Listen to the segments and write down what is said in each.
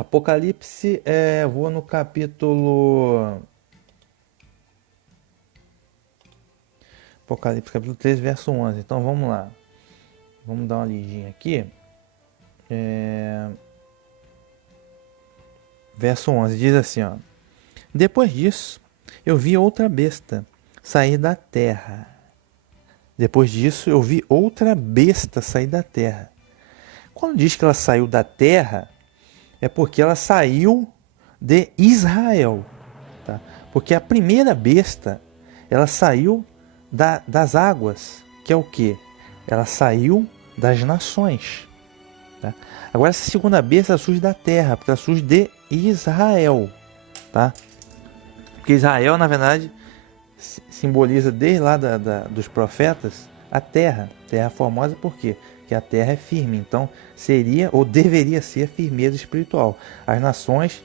Apocalipse, vou no capítulo... Apocalipse, capítulo 13, verso 11. Então vamos lá. Vamos dar uma lidinha aqui. Verso 11 diz assim, ó. Depois disso, eu vi outra besta sair da terra. Depois disso, eu vi outra besta sair da terra. Quando diz que ela saiu da terra, é porque ela saiu de Israel. Tá? Porque a primeira besta, ela saiu das águas, que é o quê? Ela saiu das nações. Tá? Agora, essa segunda besta surge da terra, porque ela surge de Israel. Tá? Porque Israel, na verdade, simboliza desde lá dos profetas a terra. Terra formosa por quê? Porque a terra é firme. Então, seria ou deveria ser a firmeza espiritual. As nações,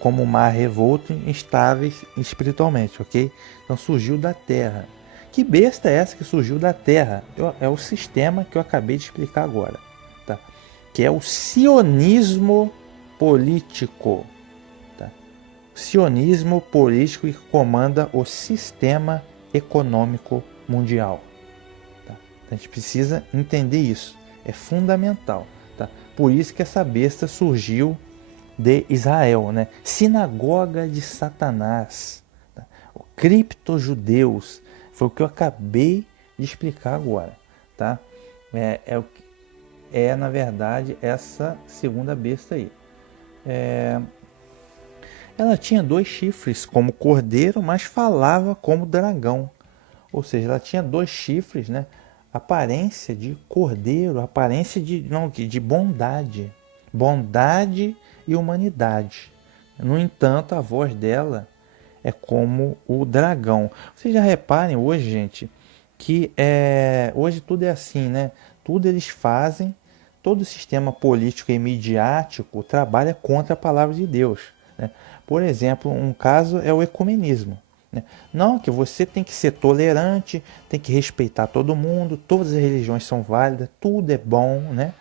como o mar revolto, instáveis espiritualmente, ok? Então, surgiu da terra. Que besta é essa que surgiu da terra? É o sistema que eu acabei de explicar agora. Tá? Que é o sionismo político. Sionismo político que comanda o sistema econômico mundial. Tá? A gente precisa entender isso. É fundamental. Tá? Por isso que essa besta surgiu de Israel. Né? Sinagoga de Satanás. Tá? O criptojudeus. Foi o que eu acabei de explicar agora. Tá? Na verdade, essa segunda besta aí. Ela tinha 2 chifres como cordeiro, mas falava como dragão. Ou seja, ela tinha 2 chifres, né? Aparência de cordeiro, aparência de bondade. Bondade e humanidade. No entanto, a voz dela é como o dragão. Vocês já reparem hoje, gente, que hoje tudo é assim, né? Tudo eles fazem, todo o sistema político e midiático trabalha contra a palavra de Deus. Né? Por exemplo, um caso é o ecumenismo. Né? Não, que você tem que ser tolerante, tem que respeitar todo mundo, todas as religiões são válidas, tudo é bom. Né?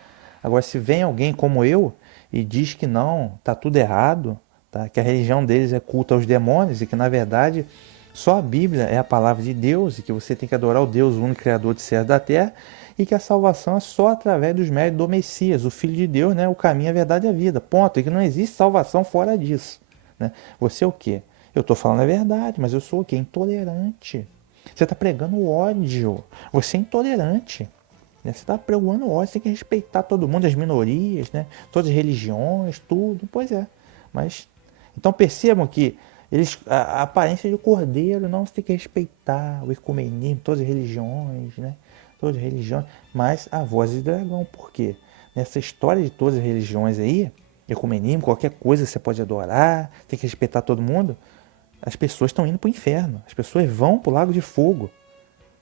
Agora, se vem alguém como eu e diz que não, está tudo errado, tá? Que a religião deles é culto aos demônios e que, na verdade, só a Bíblia é a palavra de Deus e que você tem que adorar o Deus, o único Criador de céus e da terra, e que a salvação é só através dos méritos do Messias, o Filho de Deus, né? O caminho, a verdade e a vida. Ponto. E que não existe salvação fora disso. Né? Você é o quê? Eu estou falando a verdade, mas eu sou o quê? Intolerante. Você está pregando ódio. Você é intolerante. Né? Você está pregando ódio. Você tem que respeitar todo mundo, as minorias, né? Todas as religiões, tudo. Pois é. Mas então percebam que a aparência de cordeiro, não, você tem que respeitar o ecumenismo, todas as religiões, né? Todas as religiões, mas a voz de dragão. Por quê? Nessa história de todas as religiões aí, ecumenismo, qualquer coisa você pode adorar, tem que respeitar todo mundo, as pessoas estão indo para o inferno. As pessoas vão para o lago de fogo.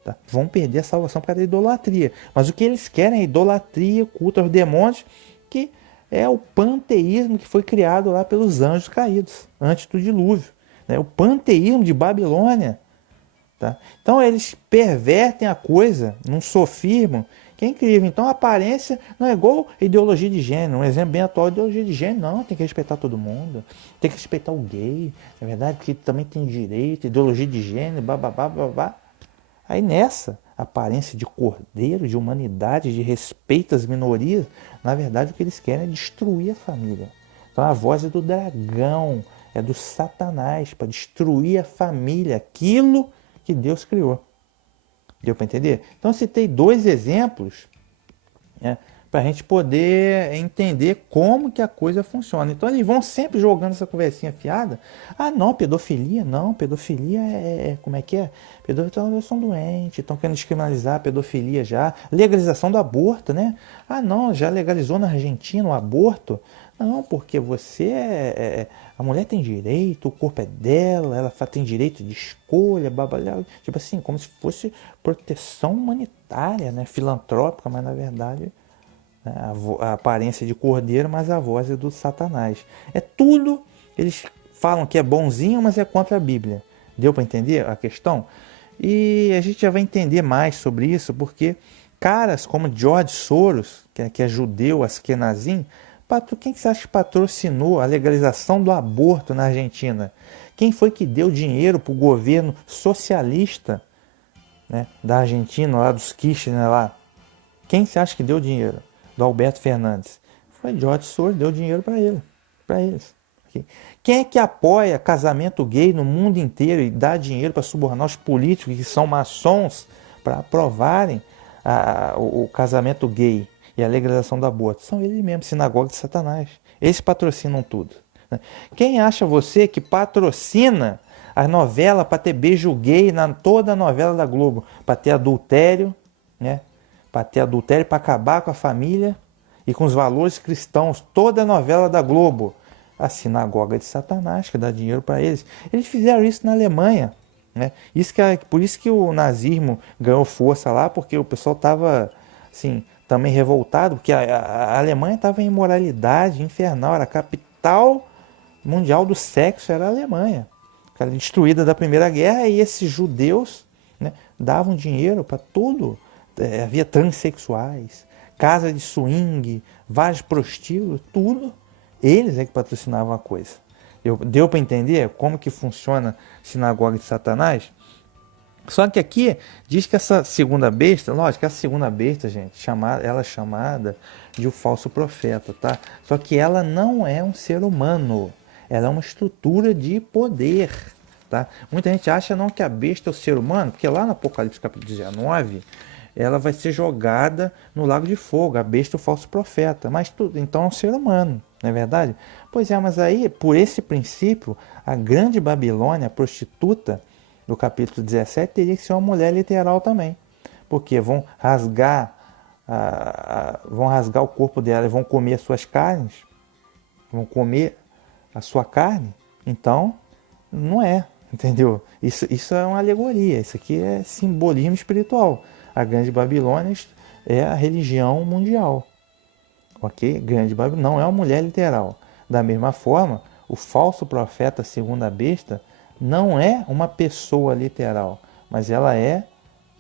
Tá? Vão perder a salvação por causa da idolatria. Mas o que eles querem é idolatria, culto aos demônios, que é o panteísmo que foi criado lá pelos anjos caídos, antes do dilúvio. Né? O panteísmo de Babilônia. Tá? Então eles pervertem a coisa num sofismo que é incrível. Então a aparência não é igual a ideologia de gênero. Um exemplo bem atual de ideologia de gênero. Não, tem que respeitar todo mundo. Tem que respeitar o gay. É verdade, porque também tem direito, ideologia de gênero, bababá, babá. Aí nessa aparência de cordeiro, de humanidade, de respeito às minorias, na verdade o que eles querem é destruir a família. Então a voz é do dragão, é do Satanás, para destruir a família, aquilo que Deus criou. Deu para entender? Então eu citei 2 exemplos, né, para a gente poder entender como que a coisa funciona. Então eles vão sempre jogando essa conversinha fiada. Ah, não, pedofilia, não, pedofilia como é que é? Pedofilia, eles são doentes, estão querendo descriminalizar a pedofilia já. Legalização do aborto, né? Ah, não, já legalizou na Argentina o aborto. Não, porque a mulher tem direito, o corpo é dela, ela tem direito de escolha, babalhá, tipo assim, como se fosse proteção humanitária, né, filantrópica, mas na verdade a aparência de cordeiro, mas a voz é do Satanás. É tudo, eles falam que é bonzinho, mas é contra a Bíblia. Deu para entender a questão? E a gente já vai entender mais sobre isso, porque caras como George Soros, que é judeu, askenazim, quem que você acha que patrocinou a legalização do aborto na Argentina? Quem foi que deu dinheiro para o governo socialista, né, da Argentina, lá dos Kirchner lá? Quem você acha que deu dinheiro? Do Alberto Fernandes. Foi George Soros, deu dinheiro para eles. Okay? Quem é que apoia casamento gay no mundo inteiro e dá dinheiro para subornar os políticos que são maçons para aprovarem o casamento gay e a legalização do aborto? São eles mesmos, sinagoga de Satanás. Eles patrocinam tudo. Né? Quem acha você que patrocina as novelas para ter beijo gay na toda a novela da Globo? Para ter adultério, né? Para ter adultério, para acabar com a família e com os valores cristãos. Toda a novela da Globo. A sinagoga de Satanás, que dá dinheiro para eles. Eles fizeram isso na Alemanha. Né? Por isso que o nazismo ganhou força lá, porque o pessoal estava assim, também revoltado, porque a Alemanha estava em imoralidade infernal, era a capital mundial do sexo, era a Alemanha. Era destruída da Primeira Guerra, e esses judeus, né, davam dinheiro para tudo. Havia transexuais, casa de swing, vários prostíbulos, tudo. Eles é que patrocinavam a coisa. Deu para entender como que funciona a sinagoga de Satanás? Só que aqui diz que essa segunda besta, lógico que essa segunda besta, gente, ela é chamada de o falso profeta, tá? Só que ela não é um ser humano, ela é uma estrutura de poder, tá? Muita gente acha não que a besta é o ser humano, porque lá no Apocalipse capítulo 19, ela vai ser jogada no lago de fogo, a besta é o falso profeta, mas tudo, então é um ser humano, não é verdade? Pois é, mas aí, por esse princípio, a grande Babilônia, a prostituta do capítulo 17, teria que ser uma mulher literal também, porque vão rasgar o corpo dela e vão comer as suas carnes, vão comer a sua carne, então não é, entendeu? Isso é uma alegoria, isso aqui é simbolismo espiritual. A grande Babilônia é a religião mundial, ok? Grande Babilônia não é uma mulher literal. Da mesma forma, o falso profeta, segundo a besta, não é uma pessoa literal, mas ela é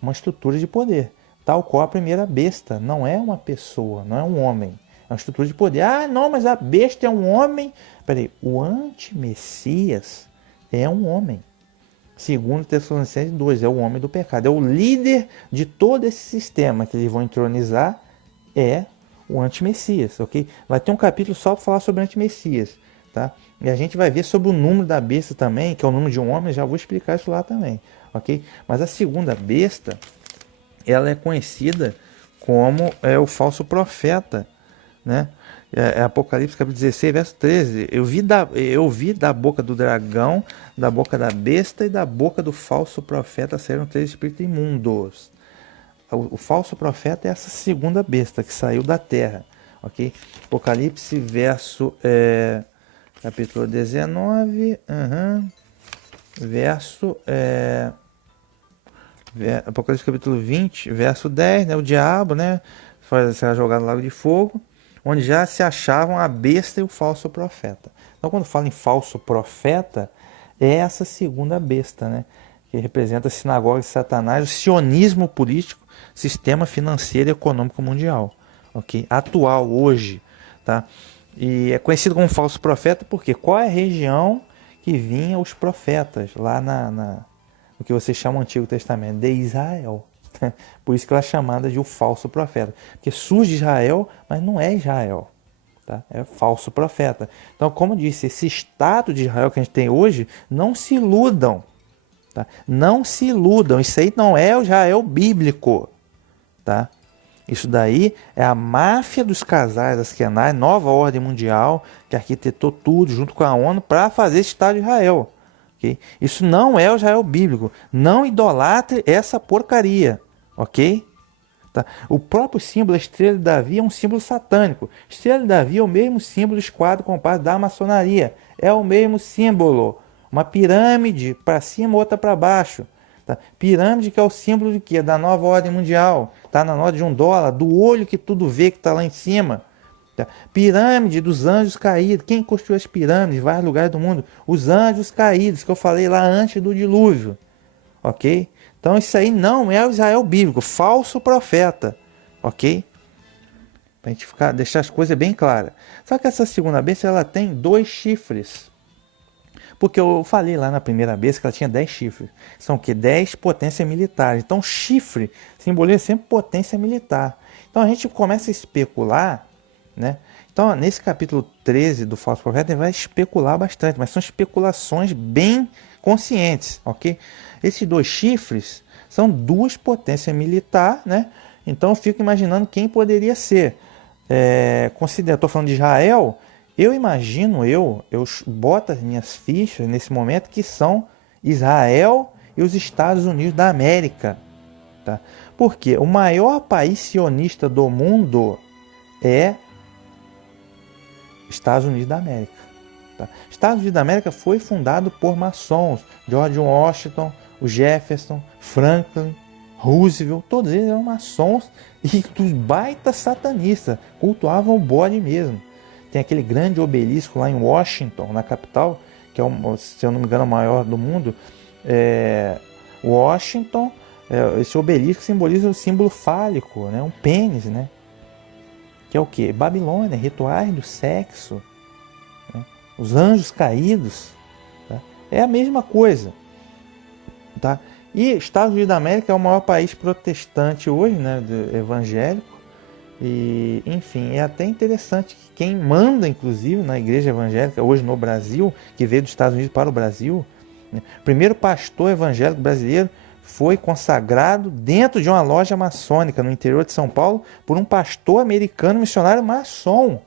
uma estrutura de poder, tal qual a primeira besta. Não é uma pessoa, não é um homem, é uma estrutura de poder. Ah, não, mas a besta é um homem. Peraí, o anti-messias é um homem. Segundo Tessalonicenses 2, é o homem do pecado, é o líder de todo esse sistema que eles vão entronizar, é o anti-messias, ok? Vai ter um capítulo só para falar sobre o anti-messias, tá? E a gente vai ver sobre o número da besta também, que é o número de um homem, já vou explicar isso lá também, ok? Mas a segunda besta, ela é conhecida como o falso profeta, né? Apocalipse capítulo 16, verso 13. Eu vi da boca do dragão, da boca da besta e da boca do falso profeta saíram 3 espíritos imundos. O falso profeta é essa segunda besta que saiu da terra, ok? Apocalipse verso capítulo 19, verso Apocalipse capítulo 20, verso 10, né? O diabo, né, será jogado no lago de fogo, onde já se achavam a besta e o falso profeta. Então, quando fala em falso profeta, é essa segunda besta, né, que representa a sinagoga de Satanás, o sionismo político, sistema financeiro e econômico mundial, ok? Atual, hoje, tá? E é conhecido como falso profeta porque qual é a região que vinha os profetas lá no que vocês chamam de Antigo Testamento? De Israel. Por isso que ela é chamada de o falso profeta. Porque surge de Israel, mas não é Israel. Tá? É falso profeta. Então, como disse, esse Estado de Israel que a gente tem hoje, não se iludam. Tá? Não se iludam. Isso aí não é o Israel bíblico. Tá? Isso daí é a máfia dos casais Askenaz, nova ordem mundial, que arquitetou tudo junto com a ONU para fazer esse Estado de Israel. Okay? Isso não é o Israel bíblico. Não idolatre essa porcaria. Ok? Tá? O próprio símbolo, a estrela de Davi, é um símbolo satânico. Estrela de Davi é o mesmo símbolo do esquadro composto da maçonaria. É o mesmo símbolo. Uma pirâmide para cima, outra para baixo. Tá? Pirâmide que é o símbolo de quê? Da nova ordem mundial. Está na nota de $1, do olho que tudo vê que está lá em cima. Tá? Pirâmide dos anjos caídos. Quem construiu as pirâmides em vários lugares do mundo? Os anjos caídos, que eu falei lá antes do dilúvio. Ok? Então isso aí não é o Israel bíblico, falso profeta, ok? Para a gente deixar as coisas bem claras. Só que essa segunda besta ela tem 2 chifres. Porque eu falei lá na primeira besta que ela tinha 10 chifres. São o quê? 10 potências militares. Então chifre simboliza sempre potência militar. Então a gente começa a especular, né? Então nesse capítulo 13 do Falso Profeta ele vai especular bastante, mas são especulações bem conscientes, ok? Esses 2 chifres são 2 potências militares, né? Então eu fico imaginando quem poderia ser. Estou falando de Israel, eu imagino, eu boto as minhas fichas nesse momento que são Israel e os Estados Unidos da América. Tá? Porque o maior país sionista do mundo é Estados Unidos da América. Tá? Estados Unidos da América foi fundado por maçons, George Washington, o Jefferson, Franklin, Roosevelt, todos eles eram maçons e dos baitas satanistas, cultuavam o bode mesmo. Tem aquele grande obelisco lá em Washington, na capital, que é, se eu não me engano, o maior do mundo. Washington, esse obelisco simboliza o símbolo fálico, né? Um pênis, né? Que é o que? Babilônia, rituais do sexo, né? Os anjos caídos. Tá? É a mesma coisa. Tá? E Estados Unidos da América é o maior país protestante hoje, né, evangélico. E, enfim, é até interessante que quem manda, inclusive, na igreja evangélica hoje no Brasil, que veio dos Estados Unidos para o Brasil, né, o primeiro pastor evangélico brasileiro foi consagrado dentro de uma loja maçônica no interior de São Paulo por um pastor americano missionário maçom.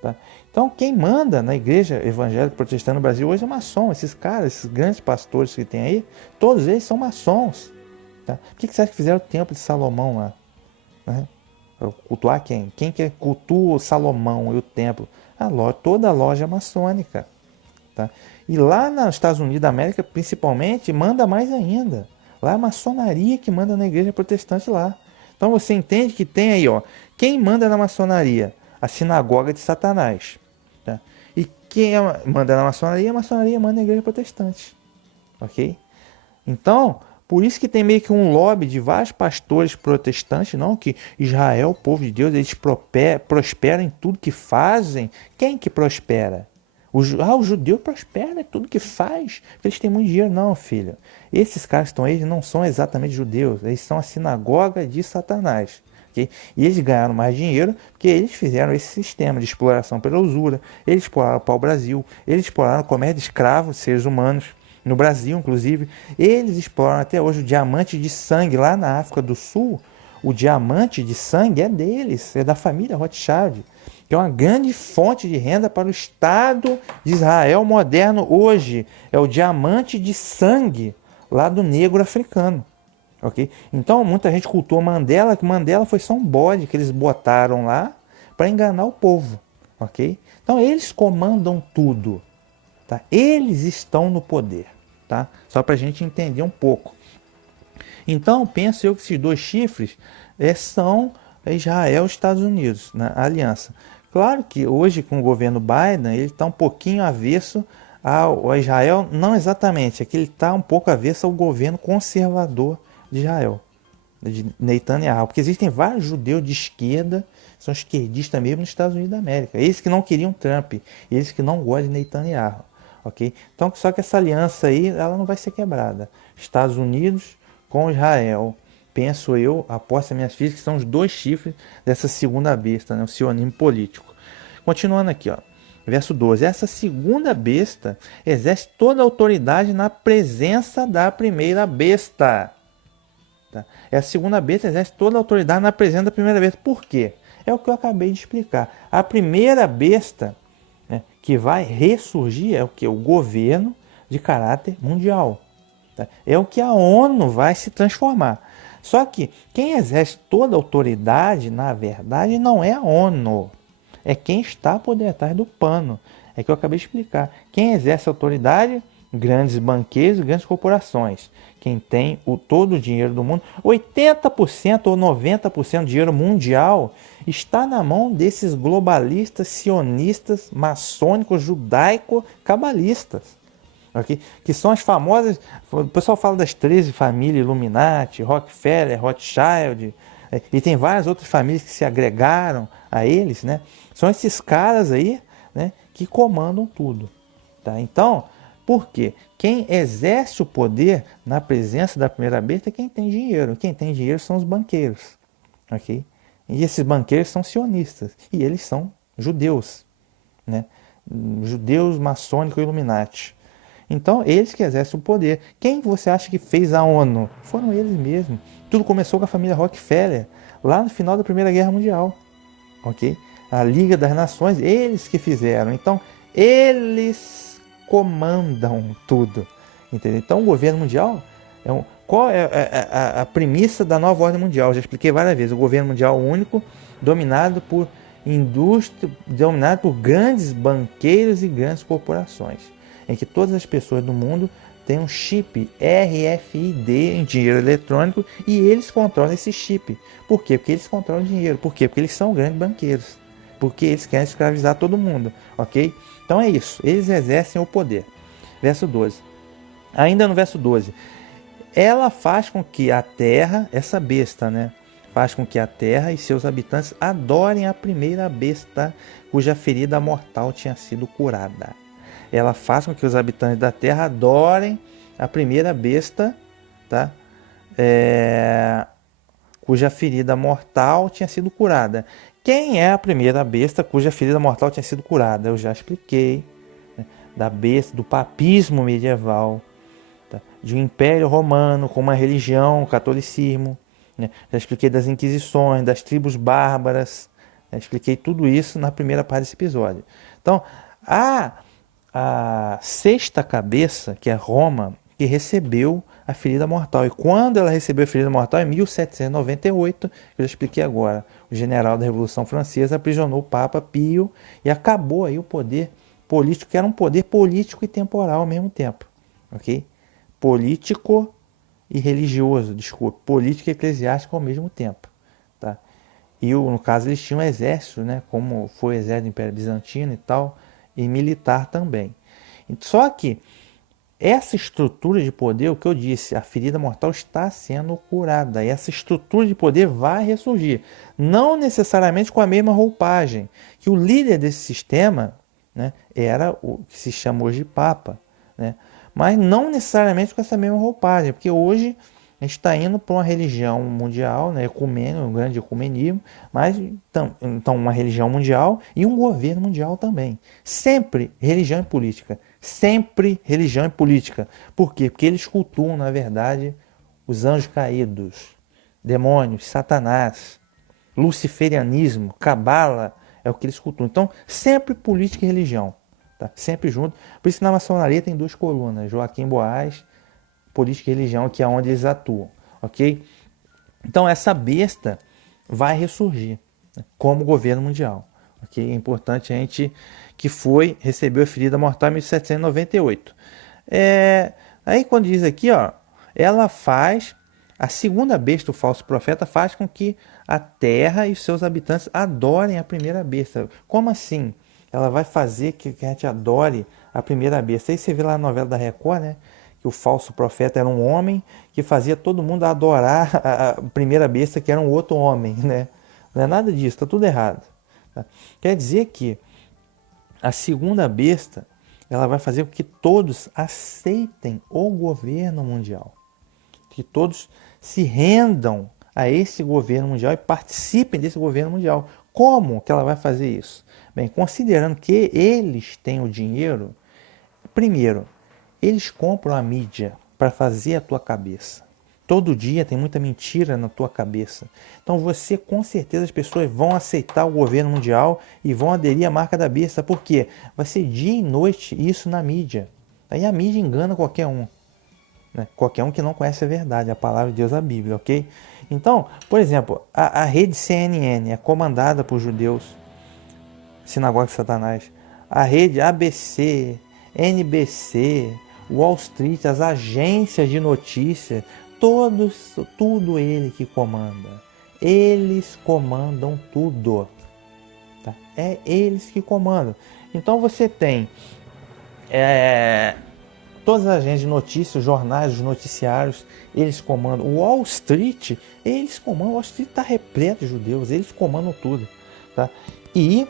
Tá? Então, quem manda na igreja evangélica protestante no Brasil hoje é maçom. Esses caras, esses grandes pastores que tem aí, todos eles são maçons. Tá? Por que você acha que fizeram o templo de Salomão lá? Né? Cultuar quem? Quem que cultua o Salomão e o templo? Toda a loja maçônica. Tá? E lá nos Estados Unidos da América, principalmente, manda mais ainda. Lá é a maçonaria que manda na igreja protestante lá. Então você entende que tem aí, ó, quem manda na maçonaria? A sinagoga de Satanás. Tá? E quem manda na maçonaria? A maçonaria manda na igreja protestante. Ok? Então, por isso que tem meio que um lobby de vários pastores protestantes, não? Que Israel, o povo de Deus, eles prosperam em tudo que fazem. Quem que prospera? O judeu prospera em tudo que faz. Eles têm muito dinheiro. Não, filho. Esses caras que estão aí não são exatamente judeus. Eles são a sinagoga de Satanás. Okay? E eles ganharam mais dinheiro porque eles fizeram esse sistema de exploração pela usura. Eles exploraram o pau-brasil. Eles exploraram o comércio de escravos, seres humanos. No Brasil, inclusive. Eles exploram até hoje o diamante de sangue lá na África do Sul. O diamante de sangue é deles. É da família Rothschild. Que é uma grande fonte de renda para o Estado de Israel moderno hoje. É o diamante de sangue lá do negro africano. Okay? Então muita gente cultua Mandela, que Mandela foi só um bode que eles botaram lá para enganar o povo. Okay? Então eles comandam tudo. Tá? Eles estão no poder. Tá? Só para a gente entender um pouco. Então penso eu que esses 2 chifres são Israel e Estados Unidos, na aliança. Claro que hoje com o governo Biden ele está um pouquinho avesso ao Israel, não exatamente, é que ele está um pouco avesso ao governo conservador de Israel, de Netanyahu, porque existem vários judeus de esquerda, são esquerdistas mesmo nos Estados Unidos da América, eles que não queriam Trump, eles que não gostam de Netanyahu, ok? Então só que essa aliança aí, ela não vai ser quebrada, Estados Unidos com Israel, penso eu, aposto as minhas fichas, que são os 2 chifres dessa segunda besta, né, o sionismo político. Continuando aqui, ó, verso 12. Essa segunda besta exerce toda a autoridade na presença da primeira besta. Tá? A segunda besta exerce toda a autoridade na presença da primeira besta. Por quê? É o que eu acabei de explicar. A primeira besta, né, que vai ressurgir é o que? O governo de caráter mundial. Tá? É o que a ONU vai se transformar. Só que quem exerce toda a autoridade, na verdade, não é a ONU. É quem está por detrás do pano. É que eu acabei de explicar. Quem exerce a autoridade? Grandes banqueiros, grandes corporações. Quem tem todo o dinheiro do mundo, 80% ou 90% do dinheiro mundial está na mão desses globalistas, sionistas, maçônicos, judaico-cabalistas. Okay? Que são as famosas, o pessoal fala das 13 famílias Illuminati, Rockefeller, Rothschild, E tem várias outras famílias que se agregaram a eles, né? São esses caras aí, né, que comandam tudo. Tá? Então, por quê? Quem exerce o poder na presença da primeira besta é quem tem dinheiro. Quem tem dinheiro são os banqueiros. Okay? E esses banqueiros são sionistas. E eles são judeus. Né? Judeus maçônicos Illuminati. Então, eles que exercem o poder. Quem você acha que fez a ONU? Foram eles mesmos. Tudo começou com a família Rockefeller, lá no final da Primeira Guerra Mundial. Ok? A Liga das Nações, eles que fizeram. Então, eles comandam tudo. Entendeu? Então, o governo mundial qual é a premissa da nova ordem mundial? Já expliquei várias vezes. O governo mundial único, dominado por indústria, dominado por grandes banqueiros e grandes corporações, em que todas as pessoas do mundo têm um chip RFID em dinheiro eletrônico e eles controlam esse chip. Por quê? Porque eles controlam o dinheiro. Por quê? Porque eles são grandes banqueiros. Porque eles querem escravizar todo mundo. Ok? Então é isso. Eles exercem o poder. Verso 12. Ainda no verso 12. Ela faz com que a terra, essa besta, né? Faz com que a terra e seus habitantes adorem a primeira besta cuja ferida mortal tinha sido curada. Ela faz com que os habitantes da terra adorem a primeira besta, tá? Cuja ferida mortal tinha sido curada. Quem é a primeira besta cuja ferida mortal tinha sido curada? Eu já expliquei, né? Da besta, do papismo medieval, tá? De um império romano com uma religião, o catolicismo, né? Já expliquei das inquisições, das tribos bárbaras, né? Expliquei tudo isso na primeira parte desse episódio. Então, a sexta cabeça, que é Roma, que recebeu a ferida mortal. E quando ela recebeu a ferida mortal, em 1798, que eu já expliquei agora, o general da Revolução Francesa aprisionou o Papa Pio e acabou aí o poder político, que era um poder político e temporal ao mesmo tempo. Ok? Político e religioso, desculpa, político e eclesiástico ao mesmo tempo. Tá? E no caso eles tinham um exército, né, como foi o exército do Império Bizantino e tal, e militar também. Só que essa estrutura de poder, o que eu disse, a ferida mortal está sendo curada. E essa estrutura de poder vai ressurgir. Não necessariamente com a mesma roupagem. Que o líder desse sistema, né, era o que se chama hoje de Papa. Né? Mas não necessariamente com essa mesma roupagem. Porque hoje a gente está indo para uma religião mundial, né, ecumênico, um grande ecumenismo, mas então uma religião mundial e um governo mundial também. Sempre religião e política. Sempre religião e política. Por quê? Porque eles cultuam, na verdade, os anjos caídos, demônios, Satanás, luciferianismo, cabala, é o que eles cultuam. Então, sempre política e religião. Tá? Sempre junto. Por isso que na maçonaria tem duas colunas, Joaquim Boaz, política e religião, que é onde eles atuam. Ok? Então, essa besta vai ressurgir, né, como governo mundial. Okay? É importante a gente que recebeu a ferida mortal em 1798. Aí quando diz aqui, ó, ela faz, a segunda besta, o falso profeta, faz com que a terra e os seus habitantes adorem a primeira besta. Como assim? Ela vai fazer que a gente adore a primeira besta. Aí você vê lá na novela da Record, né? Que o falso profeta era um homem que fazia todo mundo adorar a primeira besta, que era um outro homem, né? Não é nada disso, está tudo errado. Tá? Quer dizer que a segunda besta, ela vai fazer com que todos aceitem o governo mundial. Que todos se rendam a esse governo mundial e participem desse governo mundial. Como que ela vai fazer isso? Bem, considerando que eles têm o dinheiro, primeiro, eles compram a mídia para fazer a tua cabeça. Todo dia tem muita mentira na tua cabeça. Então você, com certeza, as pessoas vão aceitar o governo mundial e vão aderir à marca da besta. Por quê? Vai ser dia e noite isso na mídia. Aí a mídia engana qualquer um. Né? Qualquer um que não conhece a verdade, a palavra de Deus, a Bíblia, ok? Então, por exemplo, a rede CNN é comandada por judeus, Sinagoga de Satanás. A rede ABC, NBC, Wall Street, as agências de notícias, tudo ele que comanda. Eles comandam tudo. Tá? É eles que comandam. Então você tem Todas as agências de notícias, os jornais, os noticiários, eles comandam. O Wall Street, eles comandam. O Wall Street está repleto de judeus, eles comandam tudo. Tá? E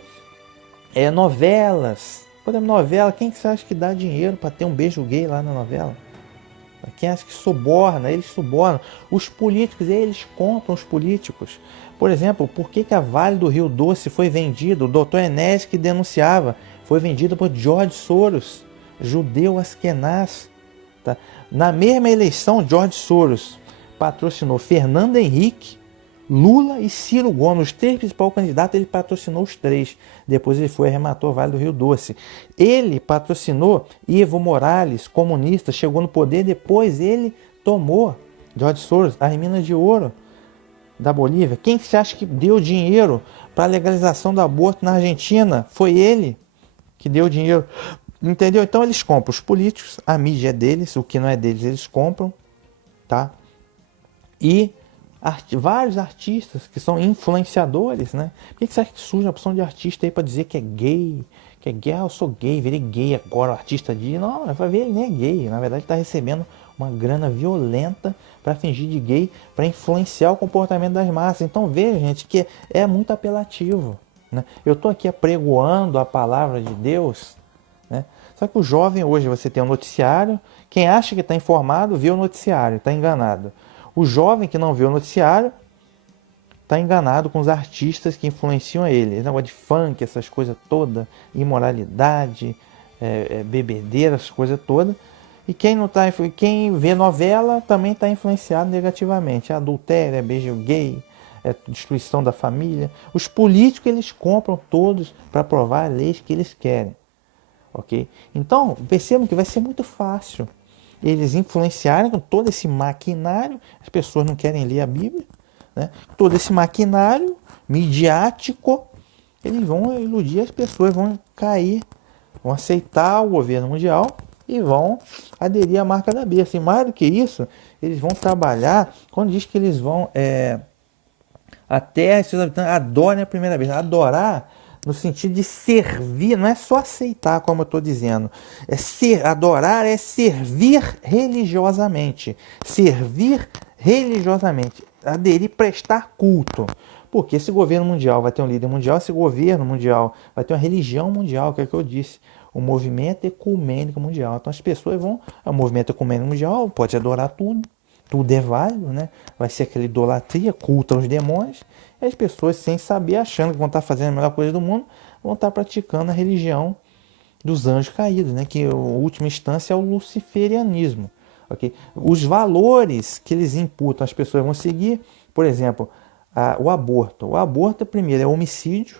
novelas. Por exemplo, novela, quem que você acha que dá dinheiro para ter um beijo gay lá na novela? Quem acha que suborna? Eles subornam. Os políticos, eles compram os políticos. Por exemplo, por que a Vale do Rio Doce foi vendido? O Dr. Enéas que denunciava. Foi vendido por George Soros, judeu askenaz. Tá? Na mesma eleição, George Soros patrocinou Fernando Henrique, Lula e Ciro Gomes. Os três principais candidatos, ele patrocinou os três. Depois ele foi e arrematou a Vale do Rio Doce. Ele patrocinou Evo Morales, comunista, chegou no poder. Depois ele tomou, George Soros, as minas de ouro da Bolívia. Quem você acha que deu dinheiro para a legalização do aborto na Argentina? Foi ele que deu dinheiro. Entendeu? Então eles compram os políticos, a mídia é deles, o que não é deles eles compram, tá? E vários artistas que são influenciadores, né? Por que você acha que surge a opção de artista aí para dizer que é gay? Que é gay, eu sou gay, virei gay agora, o artista diz, não, vai ver, ele nem é gay, na verdade está recebendo uma grana violenta para fingir de gay, para influenciar o comportamento das massas. Então veja, gente, que é muito apelativo, né? Eu estou aqui apregoando a palavra de Deus, né? Só que o jovem hoje, você tem um noticiário, quem acha que está informado, vê o noticiário, está enganado. O jovem que não vê o noticiário está enganado com os artistas que influenciam ele. Esse negócio de funk, essas coisas todas, imoralidade, bebedeira, essas coisas todas. E quem não tá, quem vê novela também está influenciado negativamente. Adultério, beijo gay, destruição da família. Os políticos, eles compram todos para aprovar leis que eles querem. Ok? Então, percebam que vai ser muito fácil eles influenciarem com todo esse maquinário. As pessoas não querem ler a Bíblia, né? Todo esse maquinário midiático, eles vão iludir as pessoas, vão cair, vão aceitar o governo mundial e vão aderir à marca da besta. E mais do que isso, eles vão trabalhar, quando diz que eles vão a terra e seus habitantes adorem a primeira besta. Adorar no sentido de servir, não é só aceitar, como eu estou dizendo. Adorar é servir religiosamente. Servir religiosamente. Aderir, prestar culto. Porque esse governo mundial vai ter um líder mundial, esse governo mundial vai ter uma religião mundial, que é o que eu disse. O movimento ecumênico mundial. Então as pessoas vão. O movimento ecumênico mundial pode adorar tudo. Tudo é válido, né? Vai ser aquela idolatria, culto aos demônios. E as pessoas, sem saber, achando que vão estar fazendo a melhor coisa do mundo, vão estar praticando a religião dos anjos caídos, né? Que a última instância é o luciferianismo. Okay? Os valores que eles imputam, as pessoas vão seguir. Por exemplo, o aborto. O aborto, primeiro, é homicídio.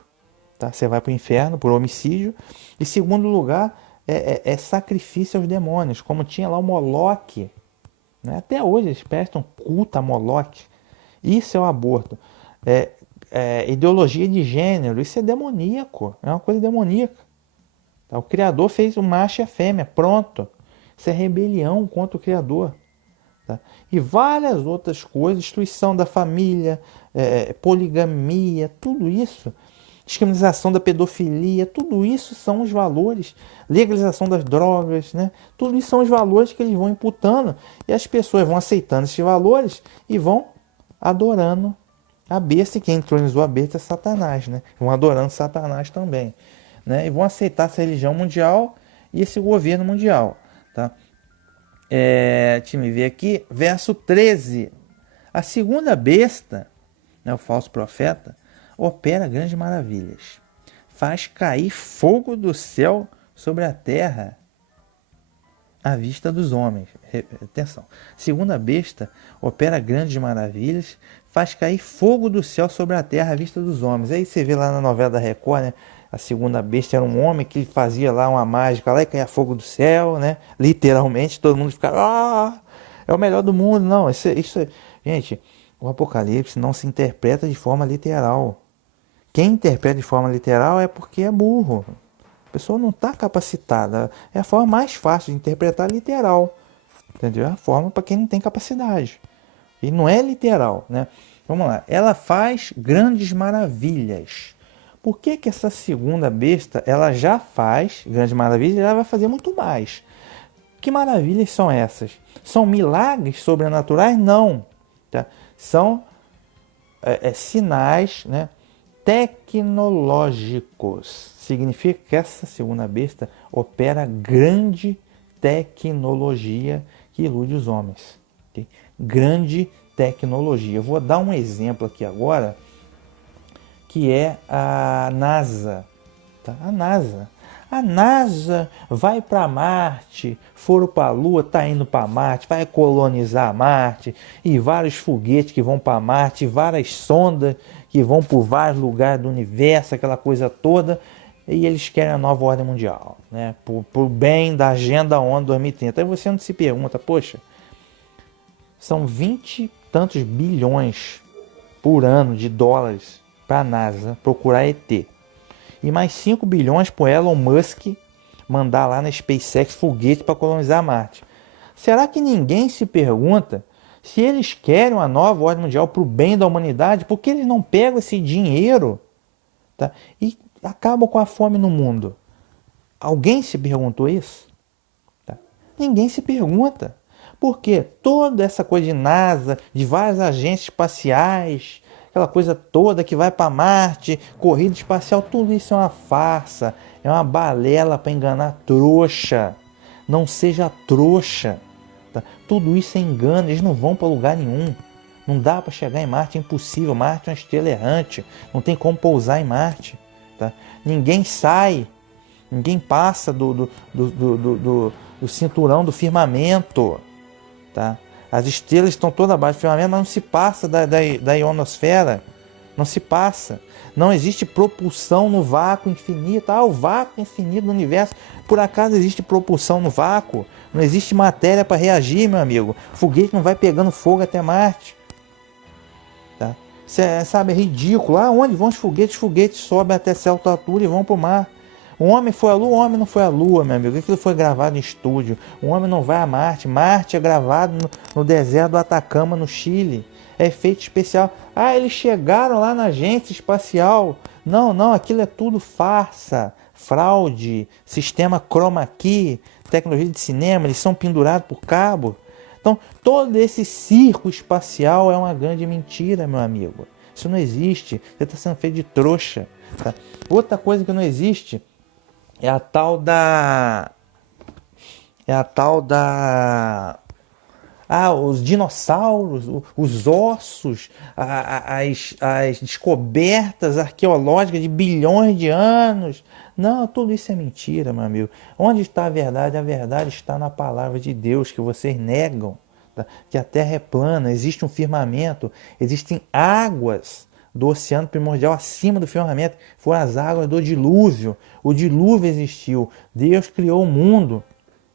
Tá? Você vai para o inferno por homicídio. E segundo lugar, é sacrifício aos demônios. Como tinha lá o Moloque. Né? Até hoje eles prestam culto a Moloque. Isso é o aborto. Ideologia de gênero, isso é demoníaco, é uma coisa demoníaca. Tá? O Criador fez o macho e a fêmea, pronto. Isso é rebelião contra o Criador. Tá? E várias outras coisas, destruição da família, poligamia, tudo isso, descriminalização da pedofilia, tudo isso são os valores, legalização das drogas, né? Tudo isso são os valores que eles vão imputando e as pessoas vão aceitando esses valores e vão adorando a besta, e quem entronizou a besta é Satanás, né? Vão adorando Satanás também, né? E vão aceitar essa religião mundial e esse governo mundial, tá? Deixa eu ver aqui, verso 13. A segunda besta, né, o falso profeta, opera grandes maravilhas. Faz cair fogo do céu sobre a terra à vista dos homens. Atenção. Segunda besta opera grandes maravilhas, faz cair fogo do céu sobre a terra à vista dos homens. Aí você vê lá na novela da Record, né? A segunda besta era um homem que fazia lá uma mágica lá e caía fogo do céu, né? Literalmente, todo mundo ficava, é o melhor do mundo. Não, gente, o Apocalipse não se interpreta de forma literal. Quem interpreta de forma literal é porque é burro. A pessoa não está capacitada. É a forma mais fácil de interpretar literal. Entendeu? É a forma para quem não tem capacidade. E não é literal, né? Vamos lá. Ela faz grandes maravilhas. Por que que essa segunda besta, ela já faz grandes maravilhas e ela vai fazer muito mais? Que maravilhas são essas? São milagres sobrenaturais? Não. Tá? São sinais, né, tecnológicos. Significa que essa segunda besta opera grande tecnologia que ilude os homens. Okay? Grande tecnologia. Eu vou dar um exemplo aqui agora, que é a NASA. Tá? A NASA vai para Marte, foram para a Lua, está indo para Marte, vai colonizar Marte, e vários foguetes que vão para Marte, várias sondas que vão por vários lugares do universo, aquela coisa toda, e eles querem a nova ordem mundial, né? Por bem da Agenda ONU 2030. Aí você não se pergunta, poxa, são 20 e tantos bilhões por ano de dólares para a NASA procurar ET. E mais 5 bilhões para o Elon Musk mandar lá na SpaceX foguete para colonizar Marte. Será que ninguém se pergunta se eles querem uma nova ordem mundial para o bem da humanidade? Por que eles não pegam esse dinheiro, tá, e acabam com a fome no mundo? Alguém se perguntou isso? Tá? Ninguém se pergunta. Porque toda essa coisa de NASA, de várias agências espaciais, aquela coisa toda que vai para Marte, corrida espacial, tudo isso é uma farsa, é uma balela para enganar trouxa. Não seja trouxa. Tá? Tudo isso é engano, eles não vão para lugar nenhum. Não dá para chegar em Marte, é impossível. Marte é uma estrela errante, não tem como pousar em Marte. Tá? Ninguém sai, ninguém passa do cinturão do firmamento. Tá? As estrelas estão todas abaixo do firmamento, mas não se passa da ionosfera. Não se passa. Não existe propulsão no vácuo infinito. O vácuo infinito do universo. Por acaso existe propulsão no vácuo? Não existe matéria para reagir, meu amigo. O foguete não vai pegando fogo até Marte. Tá? Sabe, é ridículo. Onde vão os foguetes? Os foguetes sobem até certa altura e vão para o mar. O homem foi à Lua? O homem não foi à Lua, meu amigo. Aquilo foi gravado em estúdio. O homem não vai a Marte. Marte é gravado no deserto do Atacama, no Chile. É efeito especial. Eles chegaram lá na agência espacial. Não, aquilo é tudo farsa, fraude, sistema chroma key, tecnologia de cinema, eles são pendurados por cabo. Então, todo esse circo espacial é uma grande mentira, meu amigo. Isso não existe. Você está sendo feito de trouxa. Tá? Outra coisa que não existe é a tal da... os dinossauros, os ossos, as descobertas arqueológicas de bilhões de anos. Não, tudo isso é mentira, meu amigo. Onde está a verdade? A verdade está na palavra de Deus, que vocês negam. Tá? Que a Terra é plana, existe um firmamento, existem águas do oceano primordial acima do firmamento. Foram as águas do dilúvio. O dilúvio existiu. Deus criou o mundo.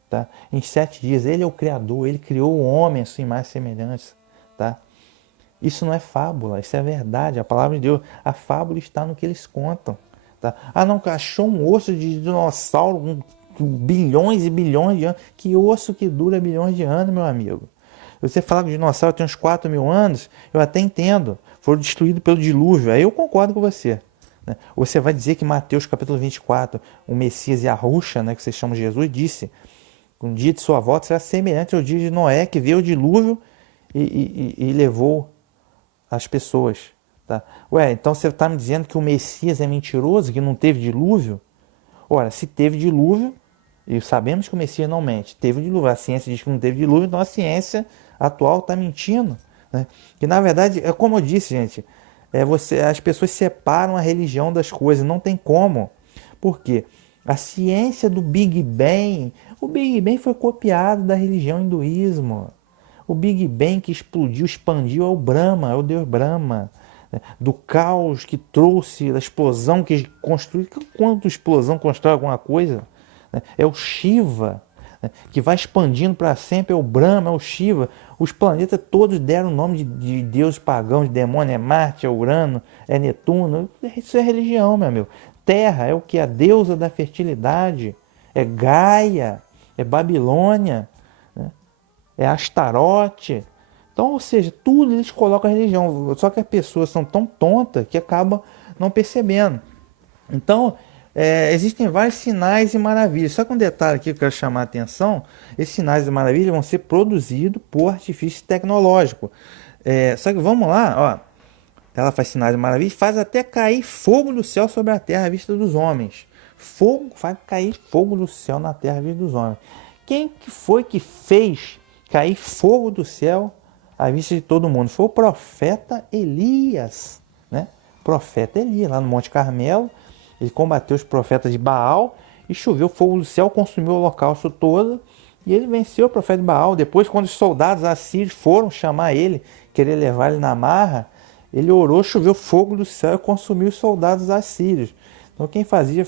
Tá? Em 7 dias, ele é o Criador, ele criou o homem a sua imagem e semelhança. Tá? Isso não é fábula, isso é verdade, a palavra de Deus. A fábula está no que eles contam. Tá? Não, achou um osso de dinossauro com bilhões e bilhões de anos. Que osso que dura bilhões de anos, meu amigo? Você fala que o dinossauro tem uns 4 mil anos, eu até entendo. Foram destruídos pelo dilúvio, aí eu concordo com você. Né? Você vai dizer que Mateus capítulo 24, o Messias e a Ruxa, né, que vocês chamam de Jesus, disse: um dia de sua volta será semelhante ao dia de Noé, que veio o dilúvio e levou as pessoas. Tá? Então você está me dizendo que o Messias é mentiroso, que não teve dilúvio? Ora, se teve dilúvio, e sabemos que o Messias não mente, teve dilúvio, a ciência diz que não teve dilúvio, então a ciência atual está mentindo. Né? Que na verdade, é como eu disse, gente, as pessoas separam a religião das coisas, não tem como. Por quê? A ciência do Big Bang, o Big Bang foi copiado da religião hinduísmo. O Big Bang que explodiu, expandiu é o Brahma, é o Deus Brahma. Do caos que trouxe, da explosão que construiu. Quando explosão constrói alguma coisa? É o Shiva, que vai expandindo para sempre, é o Brahma, é o Shiva. Os planetas todos deram o nome de deuses pagãos, de demônio, é Marte, é Urano, é Netuno. Isso é religião, meu amigo. Terra é o que? A deusa da fertilidade. É Gaia, é Babilônia, né? É Astarote. Então, ou seja, tudo eles colocam a religião. Só que as pessoas são tão tontas que acabam não percebendo. Então, existem vários sinais e maravilhas. Só que um detalhe aqui que eu quero chamar a atenção: esses sinais e maravilhas vão ser produzidos por artifício tecnológico. Só que vamos lá, ó. Ela faz sinais e maravilhas, faz até cair fogo do céu sobre a terra à vista dos homens. Fogo, faz cair fogo do céu na terra à vista dos homens. Quem que foi que fez cair fogo do céu à vista de todo mundo? Foi o profeta Elias, né? Profeta Elias, lá no Monte Carmelo. Ele combateu os profetas de Baal e choveu fogo do céu, consumiu o holocausto todo. E ele venceu o profeta de Baal. Depois, quando os soldados assírios foram chamar ele, querer levar ele na marra, ele orou, choveu fogo do céu e consumiu os soldados assírios. Então quem fazia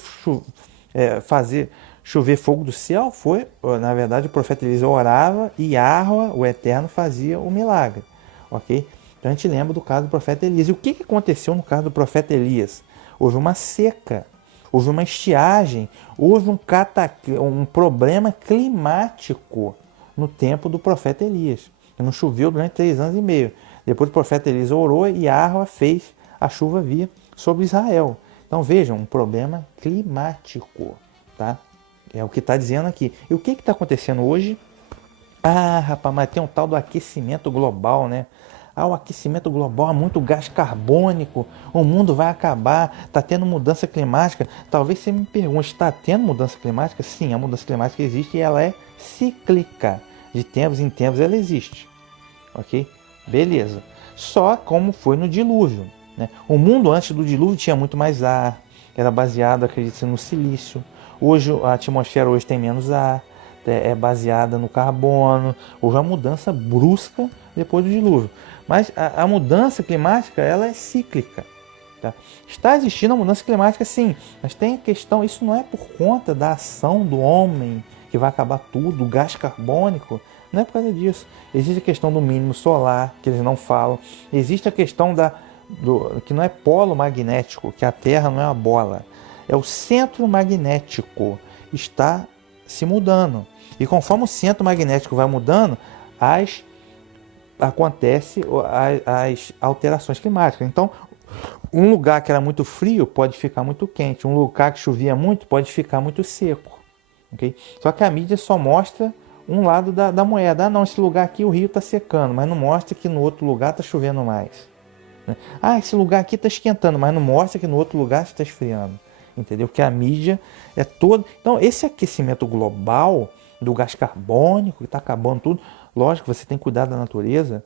fazer chover fogo do céu foi, na verdade, o profeta Elias orava e Yahweh, o Eterno, fazia o milagre. Ok? Então a gente lembra do caso do profeta Elias. E o que aconteceu no caso do profeta Elias? Houve uma seca, houve uma estiagem, houve um problema climático no tempo do profeta Elias. Que não choveu durante 3 anos e meio. Depois o profeta Elias orou e Yahweh fez a chuva vir sobre Israel. Então vejam, um problema climático, tá? É o que está dizendo aqui. E o que está acontecendo hoje? Ah, rapaz, mas tem um tal do aquecimento global, né? O aquecimento global, há muito gás carbônico, o mundo vai acabar, está tendo mudança climática. Talvez você me pergunte, está tendo mudança climática? Sim, a mudança climática existe e ela é cíclica. De tempos em tempos ela existe, ok? Beleza. Só como foi no dilúvio, né? O mundo antes do dilúvio tinha muito mais ar, era baseado, acredite, no silício. Hoje a atmosfera hoje tem menos ar, é baseada no carbono. Houve uma mudança brusca depois do dilúvio. Mas a mudança climática, ela é cíclica. Tá? Está existindo a mudança climática, sim, mas tem a questão, isso não é por conta da ação do homem que vai acabar tudo, o gás carbônico, não é por causa disso. Existe a questão do mínimo solar, que eles não falam. Existe a questão que não é polo magnético, que a Terra não é uma bola. É o centro magnético, está se mudando. E conforme o centro magnético vai mudando, acontece as alterações climáticas. Então, um lugar que era muito frio pode ficar muito quente. Um lugar que chovia muito pode ficar muito seco. Okay? Só que a mídia só mostra um lado da moeda. Ah, não, esse lugar aqui o rio está secando, mas não mostra que no outro lugar está chovendo mais. Ah, esse lugar aqui está esquentando, mas não mostra que no outro lugar está esfriando. Entendeu? Que a mídia é toda... Então, esse aquecimento global do gás carbônico, que está acabando tudo, lógico, você tem que cuidar da natureza.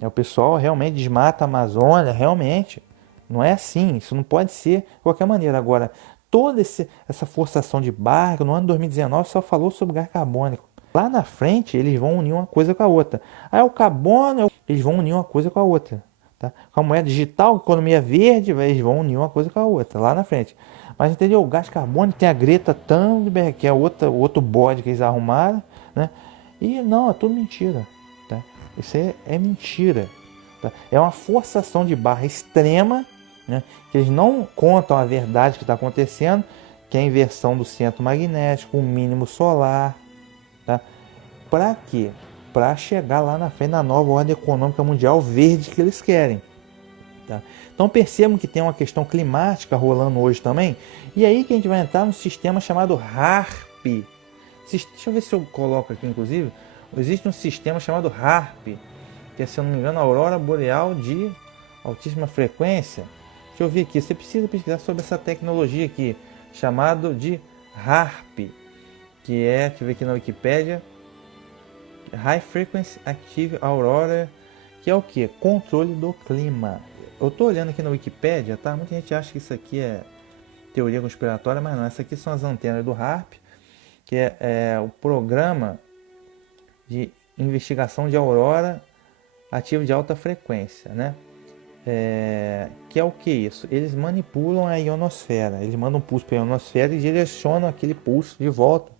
O pessoal realmente desmata a Amazônia, realmente. Não é assim, isso não pode ser de qualquer maneira. Agora, toda essa forçação de barra, no ano 2019 só falou sobre gás carbônico. Lá na frente, eles vão unir uma coisa com a outra. Aí o carbono, eles vão unir uma coisa com a outra. Tá? Com a moeda digital, economia verde, eles vão unir uma coisa com a outra, lá na frente. Mas entendeu? O gás carbônico tem a Greta Thunberg, que é outro bode que eles arrumaram, né? E não, é tudo mentira. Tá? Isso é mentira. Tá? É uma forçação de barra extrema, né? Que eles não contam a verdade que está acontecendo, que é a inversão do centro magnético, o mínimo solar. Tá? Para quê? Para chegar lá na frente na nova ordem econômica mundial verde que eles querem. Tá? Então percebam que tem uma questão climática rolando hoje também. E aí que a gente vai entrar no sistema chamado HAARP. Deixa eu ver se eu coloco aqui, inclusive. Existe um sistema chamado HAARP, que é, se eu não me engano, a aurora boreal de altíssima frequência. Deixa eu ver aqui. Você precisa pesquisar sobre essa tecnologia aqui, chamado de HAARP, que é, deixa eu ver aqui na Wikipédia, High Frequency Active Aurora, que é o que? Controle do clima. Eu estou olhando aqui na Wikipédia, tá? Muita gente acha que isso aqui é teoria conspiratória, mas não. Essas aqui são as antenas do HAARP, que é o programa de investigação de aurora ativa de alta frequência, né? Que é o que isso? Eles manipulam a ionosfera, eles mandam um pulso para a ionosfera e direcionam aquele pulso de volta.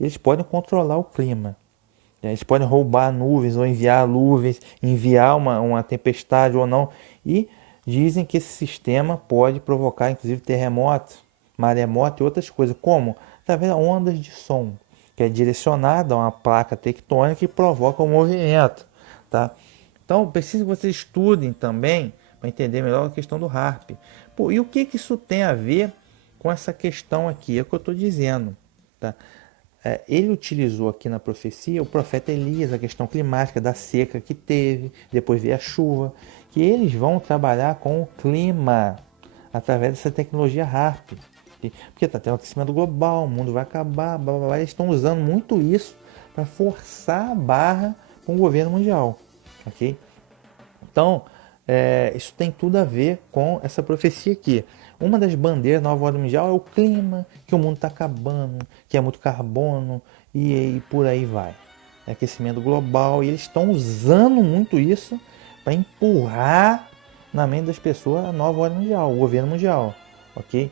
Eles podem controlar o clima. Eles podem roubar nuvens ou enviar nuvens, enviar uma tempestade ou não. E dizem que esse sistema pode provocar, inclusive, terremotos, maremoto e outras coisas. Como? Através de ondas de som, que é direcionada a uma placa tectônica e provoca um movimento. Tá? Então, preciso que vocês estudem também para entender melhor a questão do HAARP. Pô, e o que isso tem a ver com essa questão aqui, é o que eu estou dizendo, tá? Ele utilizou aqui na profecia o profeta Elias, a questão climática, da seca que teve, depois veio a chuva, que eles vão trabalhar com o clima através dessa tecnologia HARP. Porque está tendo aquecimento global, o mundo vai acabar, blá, blá, blá. Eles estão usando muito isso para forçar a barra com o governo mundial. Ok? Então, isso tem tudo a ver com essa profecia aqui. Uma das bandeiras da nova ordem mundial é o clima, que o mundo está acabando, que é muito carbono e por aí vai. É aquecimento global e eles estão usando muito isso para empurrar na mente das pessoas a nova ordem mundial, o governo mundial, ok?